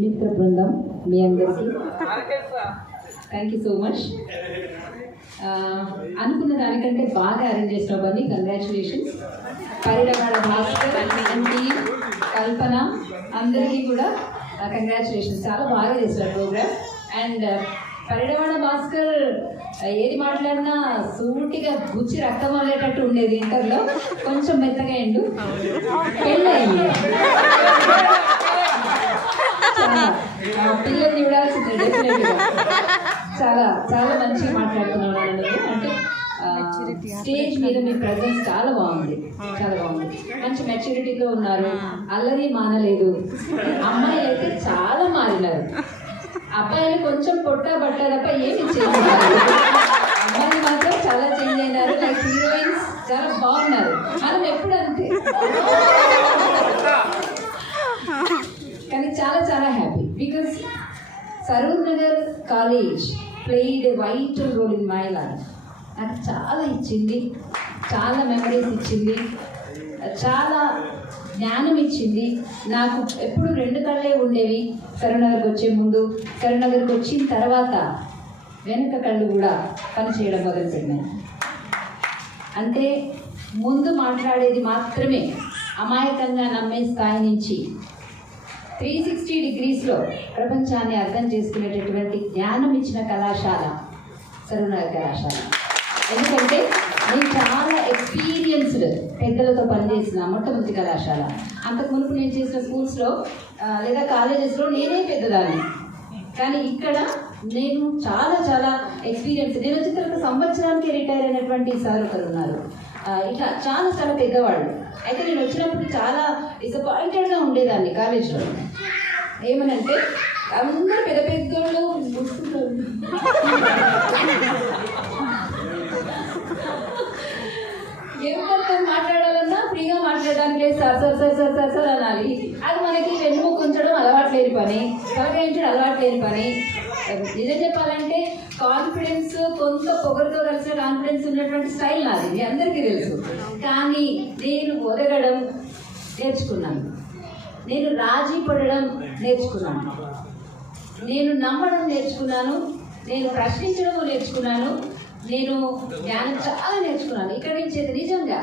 మిత్ర బృందం మీ అందరికీ థ్యాంక్ యూ సో మచ్. అనుకున్న దానికంటే బాగా అరేంజ్ చేసిన అవన్నీ కంగ్రాచులేషన్స్. పరిడవాడ భాస్కర్ అండ్ టీమ్, కల్పన అందరికీ కూడా కంగ్రాచులేషన్స్. చాలా బాగా చేశారు ప్రోగ్రామ్. అండ్ పరిడవాడ భాస్కర్ ఏది మాట్లాడినా సూటిగా గుచ్చి రక్తం అయ్యేటట్టు ఉండేది. ఇంటర్లో కొంచెం మెత్తగా అయిండు, పెళ్ళయింది. పిల్లలు చూడాల్సిందే డెఫినెట్గా. చాలా చాలా మంచిగా మాట్లాడుతున్నాను. అంటే స్టేజ్ మీద మీ ప్రెజెన్స్ చాలా బాగుంది, చాలా బాగుంది. మంచి మెచ్యూరిటీతో ఉన్నారు, అల్లరి మానలేదు. అమ్మాయిలు అయితే చాలా మారినారు. అబ్బాయిలు కొంచెం పొట్ట పట్టారప్ప ఏమి చేంజ్ కాదు. అమ్మాయిలు మాత్రం చాలా చేంజ్ అయినారు. లైక్ హీరోయిన్స్ చాలా బాగున్నారు. మనం ఎప్పుడు అంతే. కానీ చాలా చాలా happy because Saroornagar college played a vital role in my life. నాకు చాలా ఇచ్చింది, చాలా మెమరీస్ ఇచ్చింది, చాలా జ్ఞానం ఇచ్చింది. నాకు ఎప్పుడు రెండు కళ్ళే ఉండేవి సరూర్ నగర్కి వచ్చే ముందు. సరూర్ నగర్కి వచ్చిన తర్వాత వెనుక కళ్ళు కూడా పనిచేయడం మొదలుపెట్టినాయి. అంటే ముందు మాట్లాడేది మాత్రమే అమాయకంగా నమ్మే స్థాయి నుంచి 360 డిగ్రీస్లో ప్రపంచాన్ని అర్థం చేసుకునేటటువంటి జ్ఞానం ఇచ్చిన కళాశాల సరూర్ నగర్ కళాశాల. ఎందుకంటే నేను చాలా ఎక్స్పీరియన్స్డ్ పెద్దలతో పనిచేసిన మొట్టమొదటి కళాశాల. అంతకు మునుపు నేను చేసిన స్కూల్స్లో లేదా కాలేజెస్లో నేనే పెద్దదాన్ని. కానీ ఇక్కడ నేను చాలా చాలా ఎక్స్పీరియన్స్. నేను వచ్చిన తర్వాత సంవత్సరానికి రిటైర్ అయినటువంటి సార్ ఒకరు ఉన్నారు. ఇట్లా చాలా చాలా పెద్దవాళ్ళు. అయితే నేను వచ్చినప్పుడు చాలా డిసప్పాయింటెడ్గా ఉండేదాన్ని కాలేజ్లో. ఏమనంటే అందరూ పెద్ద పెద్దోళ్ళు ఎవరితో మాట్లాడాలన్నా ఫ్రీగా మాట్లాడడానికి లేదు. Sir sir sir sir sir sir అనాలి. అది మనకి వెన్నుముక ఉంచడం అలవాటు లేని పని, తలకాయించడం అలవాటు లేని పని. నిజం చెప్పాలంటే కాన్ఫిడెన్స్, కొంత పొగరుతో కలిసిన కాన్ఫిడెన్స్ ఉన్నటువంటి స్టైల్ నాది, మీ అందరికీ తెలుసు. కానీ నేను ఒదగడం నేర్చుకున్నాను, నేను రాజీ పడడం నేర్చుకున్నాను, నేను నమ్మడం నేర్చుకున్నాను, నేను ప్రశ్నించడం నేర్చుకున్నాను, నేను జ్ఞానం చాలా నేర్చుకున్నాను ఇక్కడ నుంచి. నిజంగా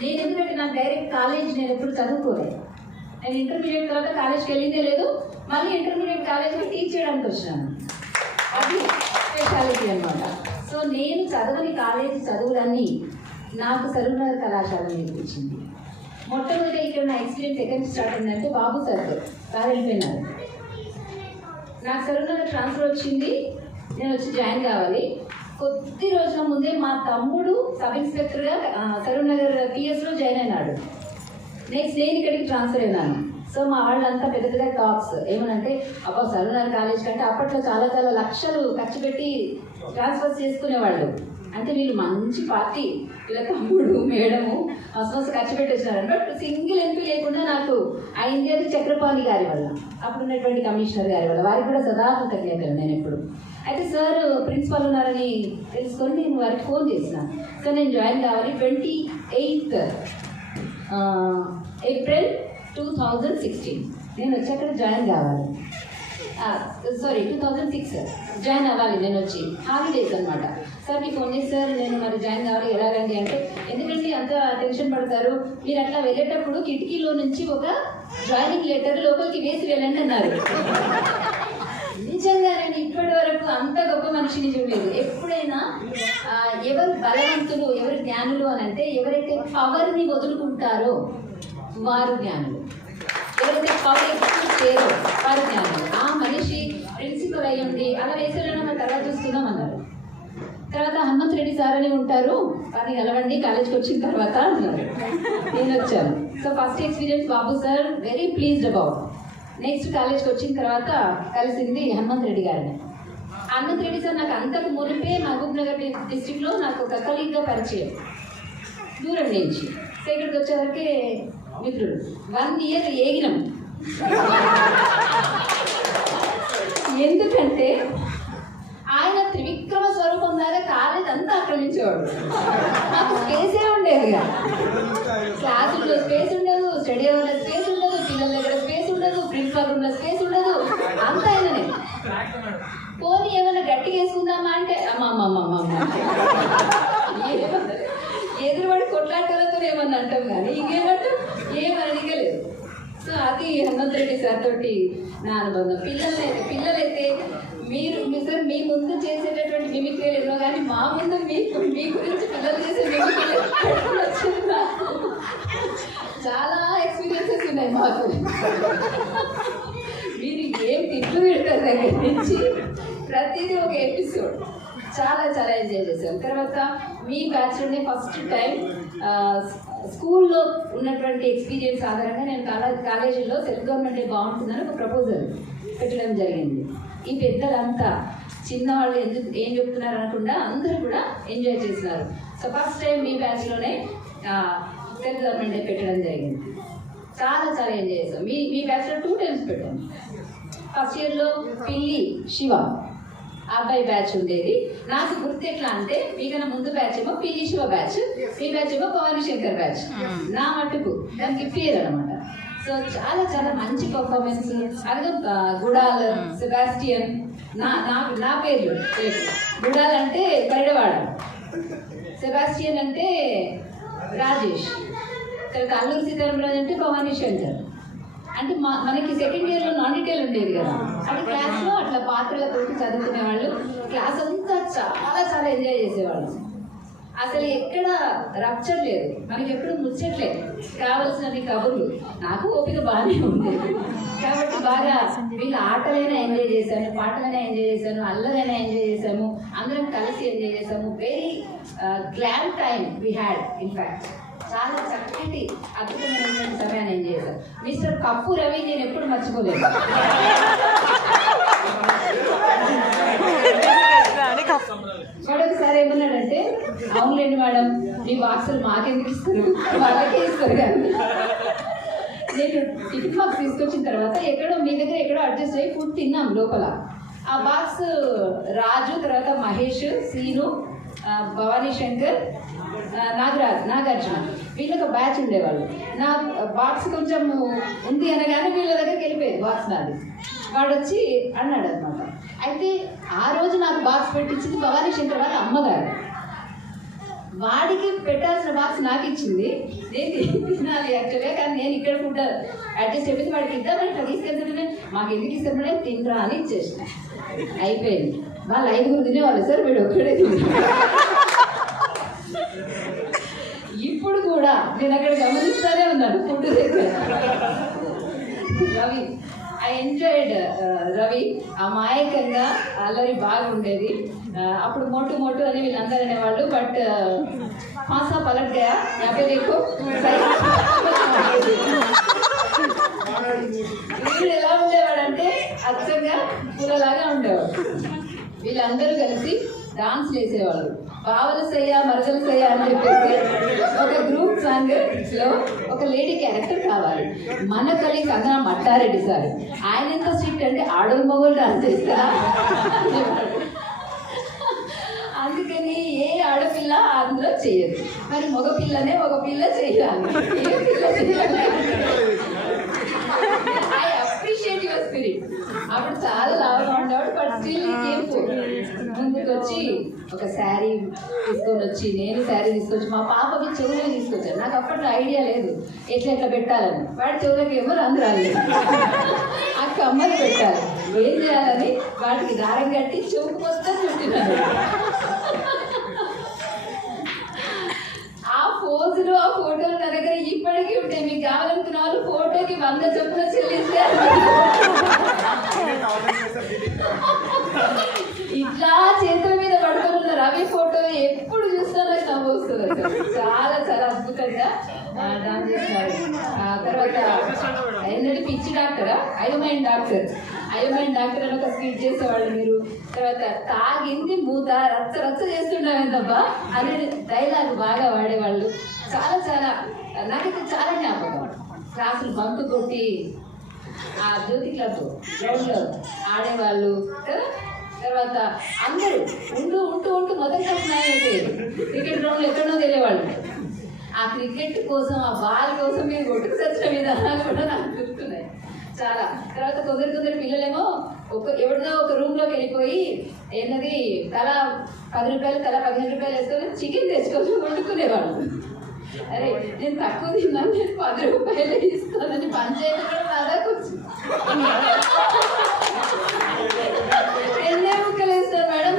నేను ఎందుకంటే నాకు డైరెక్ట్ కాలేజ్ నేను ఎప్పుడు చదువుకోలేదు. నేను ఇంటర్మీడియట్ తర్వాత కాలేజ్కి వెళ్ళిందే లేదు. మళ్ళీ ఇంటర్మీడియట్ కాలేజ్లో టీచ్ చేయడానికి వచ్చినాను. అది స్పెషాలిటీ అనమాట. సో నేను చదవని కాలేజీ చదువులన్నీ నాకు సరూర్ నగర్ కళాశాల నేర్పించింది. మొట్టమొదటి ఇక్కడ నా ఎక్స్పీరియన్స్ ఎక్కడి నుంచి స్టార్ట్ అయిందంటే బాబు సార్తో సార్ వెళ్ళిపోయినారు. నాకు సరూర్ నగర్ ట్రాన్స్ఫర్ వచ్చింది, నేను వచ్చి జాయిన్ కావాలి. కొద్ది రోజుల ముందే మా తమ్ముడు సబ్ ఇన్స్పెక్టర్గా సరూర్ నగర్ పిఎస్లో జాయిన్ అయినాడు. నెక్స్ట్ నేను ఇక్కడికి ట్రాన్స్ఫర్ అయినాను. సో మా వాళ్ళంతా పెద్ద పెద్ద టాక్స్ ఏమనంటే, అబ్బా సరూర్ నగర్ కాలేజ్ కంటే అప్పట్లో చాలా చాలా లక్షలు ఖర్చు పెట్టి ట్రాన్స్ఫర్ చేసుకునేవాళ్ళు. అంటే వీళ్ళు మంచి పార్టీ, వీళ్ళ తమ్ముడు మేడము అసలు ఖర్చు పెట్టి వచ్చినారు. బట్ సింగిల్ ఎంపీ లేకుండా నాకు అయింది అది చక్రపాణి గారి వల్ల, అప్పుడు ఉన్నటువంటి కమిషనర్ గారి వల్ల. వారికి కూడా సదా కృతజ్ఞతలు నేను ఎప్పుడు. అయితే సార్ ప్రిన్సిపల్ ఉన్నారని తెలుసుకొని నేను వారికి ఫోన్ చేసిన. సో నేను జాయిన్ కావాలి 28 ఏప్రిల్ 2016 నేను వచ్చి అక్కడ జాయిన్ కావాలి. 2006 జాయిన్ అవ్వాలి. నేను వచ్చి హాలిడేస్ అనమాట. సార్ మీకు ఫోన్ చేసి, సార్ నేను మరి జాయిన్ కావాలి ఎలాగండి అంటే, ఎందుకంటే అంత టెన్షన్ పడతారు, మీరు అట్లా వెళ్ళేటప్పుడు కిటికీలో నుంచి ఒక జాయినింగ్ లెటర్ లోపలికి వేసి వెళ్ళండి అన్నారు. నిజంగా నేను ఇప్పటి వరకు అంత గొప్ప మనిషిని చూడలేదు. ఎప్పుడైనా ఎవరు బలవంతులు, ఎవరు జ్ఞానులు అని అంటే, ఎవరైతే పవర్ని వదులుకుంటారో వారు జ్ఞానులు, ఎవరైతే పవర్ ఎక్కువ చేయరో వారు జ్ఞానులు. ఆ మనిషి ప్రిన్సిపల్ అయ్యి ఉండి అలా వేసేయడం మనం తర్వాత చూస్తున్నాం అన్నారు. తర్వాత హనుమంత్ రెడ్డి సార్ అని ఉంటారు, కానీ కలవండి కాలేజ్కి వచ్చిన తర్వాత అన్నారు. నేను వచ్చాను. So first experience Babu sir, very pleased about. Next కాలేజ్కి వచ్చిన తర్వాత కలిసింది హనుమంత్ రెడ్డి గారిని. హనుమంత్ రెడ్డి సార్ నాకు అంతకు మునిపే మహబూబ్ నగర్ డిస్ట్రిక్ట్లో నాకు ఒక కలీగ్గా పరిచయం, దూరం నుంచి. సో ఇక్కడికి వచ్చేవరకే మిత్రుడు. 1 year ఏగినాం. ఎందుకంటే ఆయన త్రివిక్రమ స్వరూపం దాకా కాలేజ్ అంతా ఆక్రమించేవాడు. నాకు స్పేసే ఉండేది, క్లాసుల్లో స్పేస్ ఉండదు, స్టడీ అవర్లో స్పేస్ ఉండదు, పిల్లల దగ్గర స్పేస్ ఉండదు, ప్రిన్సిపల్ రూమ్లో స్పేస్ ఉండదు. పోనీ ఏమన్నా గట్టిగా వేసుకుందామా అంటే అమ్మమ్మమ్మమ్మ ఎదురుపడి కొట్లాటలతో ఏమన్నా అంటాం కానీ ఇంకేమంటాం ఏమనడిగలేదు. సో అది హనుమంత్ రెడ్డి సార్ తోటి నా అనుబంధం. పిల్లలైతే మీరు సార్ మీ ముందు చేసేటటువంటి మిమిక్రీలు ఎన్నో కానీ మా ముందు మీ గురించి పిల్లలు చేసే మిమిక్రీలు చాలా ఎక్స్పీరియన్సెస్ ఉన్నాయి మాకు. మీరు ఏం తిట్లు పెడతారు దగ్గర నుంచి ప్రతిదీ ఒక ఎపిసోడ్ చాలా చాలా ఎంజాయ్ చేశాం. తర్వాత మీ బ్యాచ్లోనే ఫస్ట్ టైం స్కూల్లో ఉన్నటువంటి ఎక్స్పీరియన్స్ ఆధారంగా నేను కాలేజీలో సెల్ఫ్ గవర్నమెంట్ బాగుంటుందని ఒక ప్రపోజల్ పెట్టడం జరిగింది. ఈ పెద్దలంతా చిన్నవాళ్ళు ఏం చెప్తున్నారు అనకుండా అందరూ కూడా ఎంజాయ్ చేస్తున్నారు. సో ఫస్ట్ టైం మీ బ్యాచ్లోనే సెల్ఫ్ గవర్నమెంట్ పెట్టడం జరిగింది. చాలా చాలా ఎంజాయ్ చేస్తాం. మీ బ్యాచ్లో 2 times పెట్టాం. ఫస్ట్ ఇయర్లో పిల్లి శివ అబ్బాయి బ్యాచ్ ఉండేది. నాకు గుర్తు ఎట్లా అంటే మీకన్నా ముందు బ్యాచ్ ఏమో పిల్లి శివ బ్యాచ్, మీ బ్యాచ్ ఏమో భవానీ శంకర్ బ్యాచ్. నా మటుకు దానికి పేరు అనమాట. సో చాలా చాలా మంచి పర్ఫార్మెన్స్. అలాగే గుడాల్, సెబాస్టియన్, నా పేర్లు గుడాల్ అంటే బయటవాడ, సెబాస్టియన్ అంటే రాజేష్, తర్వాత అల్లూరు సీతారామరాజు అంటే భవానీ శంకర్. అంటే మనకి సెకండ్ ఇయర్లో నాన్ డీటెయిల్ ఉండేది కదా, అది క్లాస్లో అట్లా పాత్రలతో చదువుకునే వాళ్ళు. క్లాస్ అంతా చాలా చాలా ఎంజాయ్ చేసేవాళ్ళు. అసలు ఎక్కడ రప్చర్ లేదు, మనకి ఎప్పుడు ముచ్చట్లేదు, కావలసినవి కబుర్లు. నాకు ఓపిక బాగానే ఉండేది కాబట్టి బాగా వీళ్ళ ఆటలైనా ఎంజాయ్ చేశాను, పాటలైనా ఎంజాయ్ చేశాను, అల్లరైనా ఎంజాయ్ చేశాము, అందరం కలిసి ఎంజాయ్ చేశాము. Very glad time we had. In fact చాలా చక్కటి అద్భుతమైనటువంటి సమయాన్ని ఎంజాయ్ చేశాను. మిస్టర్ కప్పు రవి నేను ఎప్పుడు మర్చిపోలేదు. ఒకసారి ఏమన్నాడంటే, అవునులేండి మేడం మీ బాక్సులు మాకెందుకు ఇస్తారు, వాళ్ళకే ఇస్తారు కానీ. నేను టిఫిన్ బాక్స్ తీసుకొచ్చిన తర్వాత ఎక్కడో మీ దగ్గర ఎక్కడో అడ్జస్ట్ అయ్యి ఫుడ్ తిన్నాం లోపల. ఆ బాక్స్ రాజు, తర్వాత మహేష్, సీను, భవానీ శంకర్, నాగార్జున వీళ్ళకి ఒక బ్యాచ్ ఉండేవాళ్ళు. నా బాక్స్ కొంచెం ఉంది అనగానే వీళ్ళ దగ్గరికి వెళ్ళిపోయేది బాక్స్ నాది. వాడు వచ్చి అన్నాడు అనమాట. అయితే ఆ రోజు నాకు బాక్స్ పెట్టించింది భవానీ శంకర్ వాళ్ళ అమ్మగారు. వాడికి పెట్టాల్సిన బాక్స్ నాకు ఇచ్చింది, నేను తినాలి యాక్చువల్గా. కానీ నేను ఇక్కడ ఫుడ్ అడ్జస్ట్ అయిపోయింది, వాడికి ఇద్దామని ఇట్లా తీసుకెళ్తుంటే మాకు ఎందుకు ఇస్తామని తినరా అని ఇచ్చేసిన. అయిపోయింది. వాళ్ళు 5 తినేవాళ్ళు సార్, వీడు ఒక్కడే తినేవాడు. ఇప్పుడు కూడా నేను అక్కడ గమనిస్తూనే ఉన్నాను ఫుడ్ దగ్గర. Ravi, I enjoyed Ravi. అమాయకంగా అల్లరి బాగా ఉండేది. అప్పుడు మోటు మోటు అని వీళ్ళందరూ అనేవాళ్ళు. బట్ మాసా పలట్ గయా యాభై రేపు వీడు ఎలా ఉండేవాడంటే అచ్చంగా పూలలాగా ఉండేవాడు. వీళ్ళందరూ కలిసి డాన్స్ వేసేవాళ్ళు. బావల సయ్య మరదల సయ్య అని చెప్పేసి ఒక గ్రూప్ సాంగ్ లో ఒక లేడీ క్యారెక్టర్ కావాలి. మన కలీగ్ అన్న మట్టారెడ్డి సార్, ఆయన ఎంత స్ట్రిక్ట్ అంటే ఆడోళ్ళు మొగోళ్ళు డాన్స్ చేస్తారా, అందుకని ఏ ఆడపిల్ల అందులో చేయదు. మరి మగపిల్లనే ఒక పిల్ల చేయాలి. I appreciate your spirit. అప్పుడు చాలా లాభంగా ఉండేవాడు. బట్ స్టిల్ ముందుకు వచ్చి ఒక శారీ తీసుకొని వచ్చి, నేను శారీ తీసుకొచ్చి మా పాపకి చెవులకి తీసుకొచ్చాను. నాకు అప్పట్లో ఐడియా లేదు ఎట్లా పెట్టాలని. వాడి చెవులకి ఏమో రంగు రాలేదు, ఆ కమ్మలు పెట్టాలి. ఏం చేయాలని వాటికి దారం కట్టి చెవుకు మొత్తం చుట్టినాను. ఆ పోజులు ఆ ఫోటోలు నా దగ్గర ఇప్పటికీ ఉంటాయి. మీకు కావాలనుకున్న వాళ్ళు ఫోటోకి 100 చొప్పున చెల్లిస్తే ఇట్లా చేతుల మీద పడుతున్న రవి ఫోటో ఎప్పుడు చూసినా నాకు నవ్వు వస్తుంది. చాలా చాలా అద్భుతంగా డాన్స్ చేస్తున్నారు. తర్వాత ఏంటంటే పిచ్చి డాక్టరా, అయోమైన్ డాక్టర్ అని ఒక స్కిట్ చేసేవాళ్ళు మీరు. తర్వాత తాగింది మూత రచ్చ రచ్చ చేస్తుండేందబ్బా అనే డైలాగ్ బాగా వాడేవాళ్ళు. చాలా చాలా నాకైతే చాలా జ్ఞాపకం. క్లాసులు బంకు కొట్టి ఆ జ్యోతి క్లబ్ గ్రౌండ్లో ఆడేవాళ్ళు కదా. తర్వాత అందరూ ఉంటూ మొదటి క్లాస్ అయిపోయేది. క్రికెట్ గ్రౌండ్లో ఎక్కడో తెలియవాళ్ళు. ఆ క్రికెట్ కోసం, ఆ బాల్ కోసం మీరు కొట్టుకు చచ్చిన విధానాలు కూడా నాకు గుర్తున్నాయి. చాలా. తర్వాత కొందరు పిల్లలేమో ఎవరిదో ఒక రూమ్ లోకి వెళ్ళిపోయి ఏంటది తల 10 రూపాయలు తల 15 రూపాయలు వేసుకొని చికెన్ తెచ్చుకొని వండుకునేవాడు. అరే నేను తక్కువ తిన్నాను, నేను 10 రూపాయలు ఇస్తానని పంచాయతీ కూడా నా దాకా వచ్చింది. ఎన్నే ముక్కలు వేస్తారు మేడం,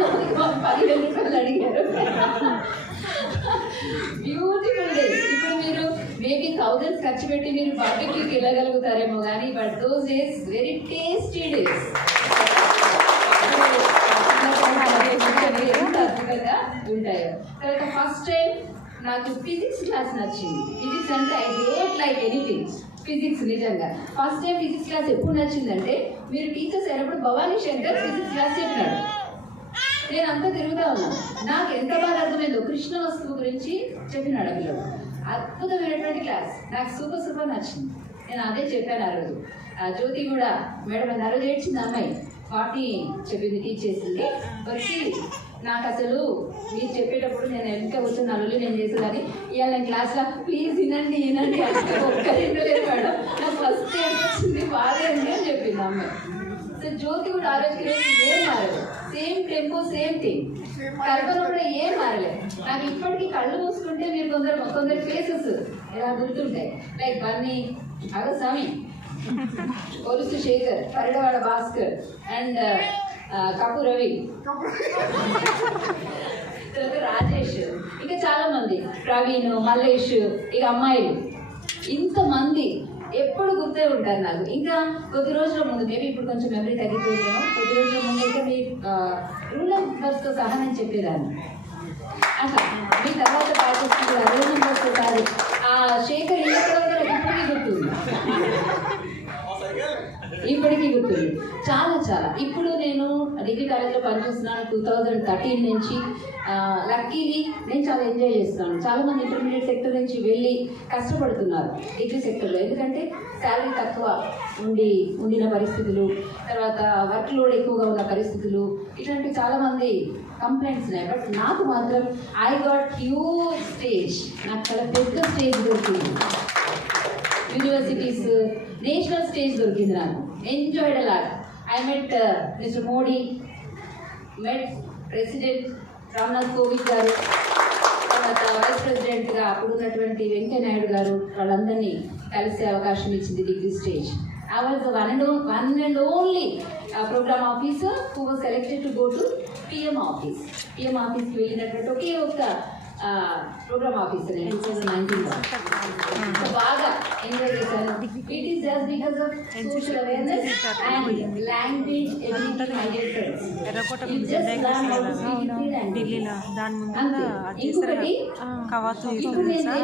15 రూపాయలు అడిగారు. Beautiful days. ఇప్పుడు మీరు మేబీ థౌజండ్స్ ఖర్చు పెట్టి మీరు బార్బిక్యూకి వెళ్ళగలుగుతారేమో కానీ but those days very tasty days. ఎంత అద్భుతంగా ఉంటాయో. తర్వాత ఫస్ట్ టైం నాకు ఫిజిక్స్ క్లాస్ నచ్చింది. ఫిజిక్స్ అంటే I don't like anything. Physics నిజంగా ఫస్ట్ టైం ఫిజిక్స్ క్లాస్ ఎప్పుడు నచ్చిందంటే మీరు టీచర్స్ అయినప్పుడు భవానీ శంకర్ ఫిజిక్స్ క్లాస్ చెప్పినాడు. నేను అంతా తిరుగుతా ఉన్నాను. నాకు ఎంత బాగా అర్థమైందో కృష్ణ వస్తువు గురించి చెప్పినాడు పిల్లలు. అద్భుతమైనటువంటి క్లాస్, నాకు సూపర్ నచ్చింది. నేను అదే చెప్పాను ఆ రోజు. జ్యోతి కూడా మేడం ఆ రోజు ఏడ్చింది అమ్మాయి. 40 చెప్పింది, టీచ్ చేసింది. వచ్చి నాకు అసలు మీరు చెప్పేటప్పుడు నేను ఎంత కూర్చొని నలుగురు నేను చేసేదాన్ని. ఇవాళ నేను క్లాస్లో ప్లీజ్ వినండి అంటే ఒక్కరింటి లేదు మేడం, నాకు ఫస్ట్ టైం వచ్చింది బాగాండి అని చెప్పింది అమ్మాయి. సో జ్యోతి కూడా ఆరోగ్య ఏం మారలేదు, సేమ్ టెంపో సేమ్ థింగ్. కల్పన కూడా ఏం మారలేదు. నాకు ఇప్పటికీ కళ్ళు మూసుకుంటే మీరు కొందరు ఫేసెస్ ఎలా గుర్తుంటాయి. లైక్ బన్నీ, అగస్వామి, పోలీసు శేఖర్, పరిడవాడ భాస్కర్ అండ్ కపు రవి, తర్వాత రాజేష్, ఇంకా చాలా మంది, ప్రవీణ్, మల్లేష్, ఇక అమ్మాయిలు, ఇంతమంది ఎప్పుడు గుర్తే ఉంటారు నాకు. ఇంకా కొద్ది రోజుల ముందు మేబీ ఇప్పుడు కొంచెం మెమరీ తగ్గిపోయిందేమో. కొద్ది రోజుల ముందు అయితే మీ రూల్ నెంబర్స్తో సహా నేను చెప్పేదాన్ని. అట్లా మీ తర్వాత పాటిస్తున్న రూల్ నెంబర్స్తో కాదు. ఆ శేఖర్ ఇప్పటికీ గుర్తుంది చాలా. ఇప్పుడు నేను డిగ్రీ కాలేజ్లో పనిచేస్తున్నాను 2013 నుంచి. లక్కీలీ నేను చాలా ఎంజాయ్ చేస్తున్నాను. చాలామంది ఇంటర్మీడియట్ సెక్టర్ నుంచి వెళ్ళి కష్టపడుతున్నారు డిగ్రీ సెక్టర్లో. ఎందుకంటే శాలరీ తక్కువ ఉండిన పరిస్థితులు, తర్వాత వర్క్ లోడ్ ఎక్కువగా ఉన్న పరిస్థితులు, ఇట్లాంటి చాలామంది కంప్లైంట్స్ ఉన్నాయి. బట్ నాకు మాత్రం ఐ గాట్ హ్యూజ్ స్టేజ్, నాకు చాలా పెద్ద స్టేజ్ దొరికింది. యూనివర్సిటీస్ నేషనల్ స్టేజ్ దొరికింది నాకు. Enjoyed a lot. I met mister Modi, met president Ramnath Kovind గారు, తర్వాత వైస్ ప్రెసిడెంట్గా అప్పుడు ఉన్నటువంటి వెంకయ్య నాయుడు గారు, వాళ్ళందరినీ కలిసే అవకాశం ఇచ్చింది degree stage. I was the one and only program officer who was selected to go to PM office. PM office కి వెళ్ళినటువంటి ఒకే ఒక్క ప్రోగ్రామ్ ఆఫీసర్ 2019లో. బాగా ఎంజాయ్ చేశాను. It is just because of social awareness and language ability. My dear friends, ఇంకొకటి ఇప్పుడు నేను